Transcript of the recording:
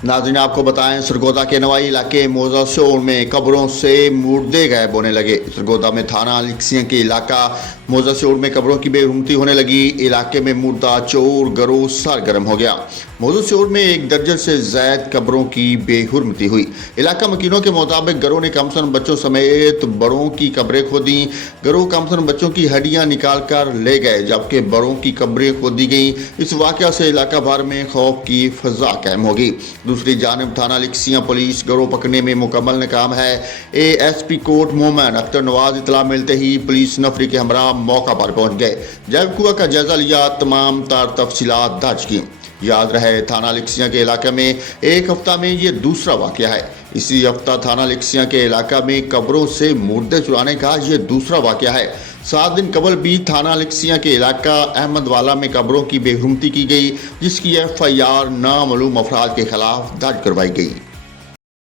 नाज़रीन आपको बताएं, सरगोधा के नवाई इलाके मोजासोर में कब्रों से मुर्दे गायब होने लगे। सरगोधा में थाना लिक्सियां के इलाका मोजासोर में कब्रों की बेरुमती होने लगी। इलाके में मुर्दा चोर गरोह सरगर्म हो गया। मोजासोर में 1 दर्जन से ज़ायद कब्रों की बेहुरमती हुई। इलाका मकीनों के मुताबिक गरोह ने कमसन बच्चों समेत बड़ों की कब्रें खोदी। गरोह कमसन बच्चों की हड्डियां निकाल कर ले गए, जबकि बड़ों की कब्रें खोदी गई। इस वाक़या से इलाका भर में खौफ की फजा कायम होगी। दूसरी जानब थाना लिक्सियां पुलिस गरोह पकड़ने में मुकम्मल नाकाम है। ASP कोर्ट मोमिन अख्तर नवाज इतला मिलते ही पुलिस नफरी के हमरा मौका पर पहुंच गए। जैव कुआ का जायजा लिया, तमाम तार तफसीलात दर्ज की। याद रहे, थाना लिक्सियां के इलाके में एक हफ्ता में ये दूसरा वाक़या है। इसी हफ्ता थाना लिक्सियां के इलाका में कब्रों से मुर्दे चुराने का ये दूसरा वाक़या है। 7 दिन कबल भी थाना लिक्सियां के इलाका अहमदवाला में कब्रों की बेहुरमती की गई, जिसकी FIR नामालूम अफराद के खिलाफ दर्ज करवाई गई।